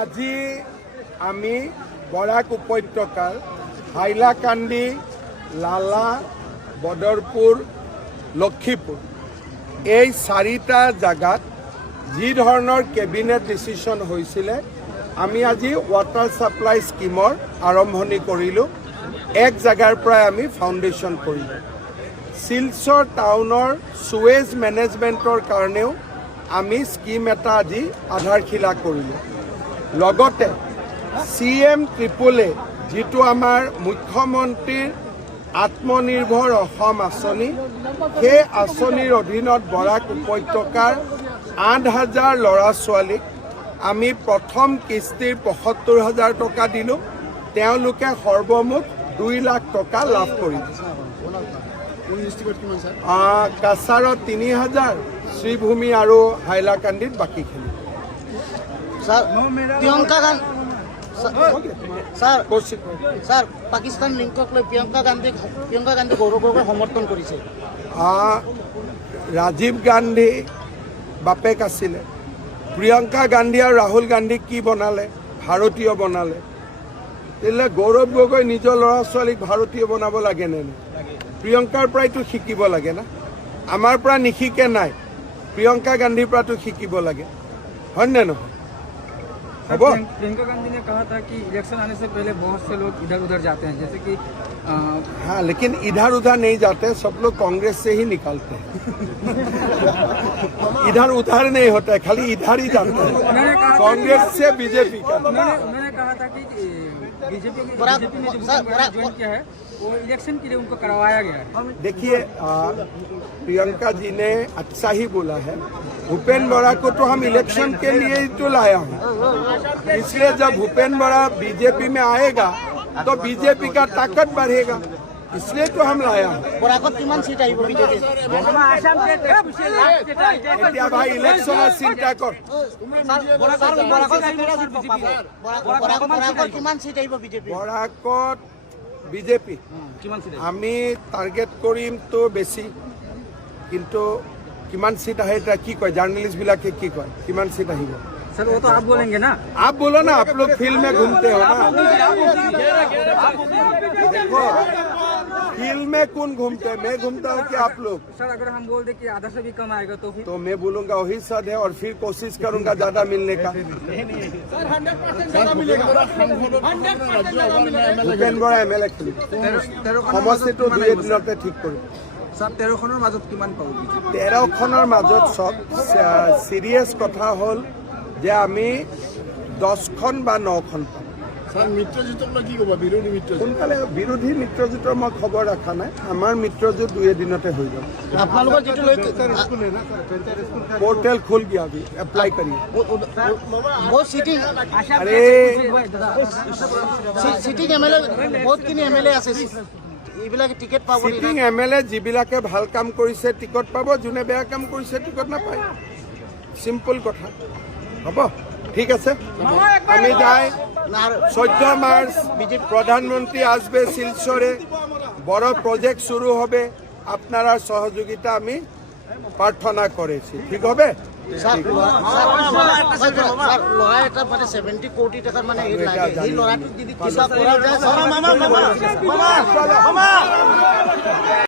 আজি আমি বৰাক উপত্যকাৰ হাইলাকান্দি, লালা, বদৰপুৰ, লক্ষীপুৰ এই চাৰিটা জাগাত যি ধৰণৰ কেবিনেট ডিচিশ্যন হৈছিলে আমি আজি ৱাটাৰ ছাপ্লাই স্কিমৰ আৰম্ভণি কৰিলোঁ। এক জাগাৰ পৰাই আমি ফাউণ্ডেশ্যন কৰিলোঁ। শিলচৰ টাউনৰ সুৱেজ মেনেজমেণ্টৰ কাৰণেও আমি স্কিম এটা আজি আধাৰশিলা কৰিলোঁ। লগতে CM ট্ৰিপলে যিটো আমাৰ মুখ্যমন্ত্ৰীৰ আত্মনিৰ্ভৰ অসম আঁচনি, সেই আঁচনিৰ অধীনত বৰাক উপত্যকাৰ 8,000 ল'ৰা ছোৱালীক আমি প্ৰথম কিস্তিৰ 75,000 টকা দিলোঁ। তেওঁলোকে সৰ্বমুঠ 2 লাখ টকা লাভ কৰিলে। কাছাৰত 3,000, শ্ৰীভূমি আৰু হাইলাকান্দিত বাকীখিনি। স্যাৰ পাকিস্তান লিংকক লৈ প্ৰিয়ংকা গান্ধী গৌৰৱ গগৈ সমৰ্থন কৰিছে। ৰাজীৱ গান্ধী বাপেক আছিলে। প্ৰিয়ংকা গান্ধী আৰু ৰাহুল গান্ধীক কি বনালে? ভাৰতীয় বনালে। তেতিয়াহ'লে গৌৰৱ গগৈ নিজৰ ল'ৰা ছোৱালীক ভাৰতীয় বনাব লাগে নে? প্ৰিয়ংকাৰ পৰাইতো শিকিব লাগে না। আমাৰ পৰা নিশিকে নাই, প্ৰিয়ংকা গান্ধীৰ পৰাতো শিকিব লাগে, হয় নে নহয়? प्रियंका गांधी ने कहा था कि इलेक्शन आने से पहले बहुत से लोग इधर उधर जाते हैं, जैसे कि हाँ, लेकिन इधर उधर नहीं जाते, सब लोग कांग्रेस से ही निकालते हैं। इधर उधर नहीं होता है, खाली इधर ही जाते हैं, कांग्रेस से बीजेपी का। उन्होंने कहा था कि बीजेपी ने जो ज्वाइन किया है वो इलेक्शन के लिए उनको करवाया गया है। देखिए, प्रियंका जी ने अच्छा ही बोला है। भूपेंद्र बड़ा को तो हम इलेक्शन के लिए ही तो लाया हूँ, इसलिए जब भूपेंद्र बड़ा बीजेपी में आएगा तो बीजेपी का ताकत बढ़ेगा, इसलिए तो हम लाया हूँ। भाई इलेक्शन चिंता कर বৰাকত বিজেপি আমি টাৰ্গেট কৰিম তো বেছি, কিন্তু কিমান সিট আহে এটা কি কয় জাৰ্নেলিষ্ট বিলাকে কি কয় কিমান সিট আহিব? सर वो तो आप बोलेंगे ना। आप बोलो ना, आप लोग फील्ड में घूमते हो ना। देखो फील्ड में कौन घूमते हैं? मैं घूमता हूँ कि आप लोग? सर अगर हम बोल दे कि आधा से भी कम आएगा तो फिर? तो मैं बोलूंगा वही सद है और फिर कोशिश करूंगा ज्यादा मिलने का। भूपेंद्र बड़ा MLA খেলিব, সমষ্টিটো 2 দিনতে ঠিক কৰিম। 13খনৰ মাজত কিমান পাব? 13খনৰ মাজত সব সিৰিয়াছ কথা হ'ল যে আমি 10খন বা 9খন পাম। সোনকালে বিৰোধী মিত্ৰজোঁটৰ মই খবৰ ৰখা নাই, আমাৰ মিত্ৰজোঁট 2 দিনতে হৈ যাব। पोर्टल खुल गया, अभी अप्लाई करिए। वो सिटिंग अरे सिटिंग MLA বহুতখিনি MLA আছে, এইবিলাকে টিকেট পাব। সিটিং MLA যিবিলাকে ভাল কাম কৰিছে টিকট পাব, যোনে বেয়া কাম কৰিছে টিকট নাপায়। সিম্পল কথা। হ'ব, ঠিক আছে, আমি যাই। 14 মার্চ প্রধানমন্ত্রী আসবে শিলচরে, বড় প্রজেক্ট শুরু হবে, আপনারা সহযোগিতা আমি প্রার্থনা করেছি, ঠিক হবে? ল'ৰা এটা মানে 70 কোটি টাকাৰ মানে এই ল'ৰাটোক যদি কিবা কৰা যায়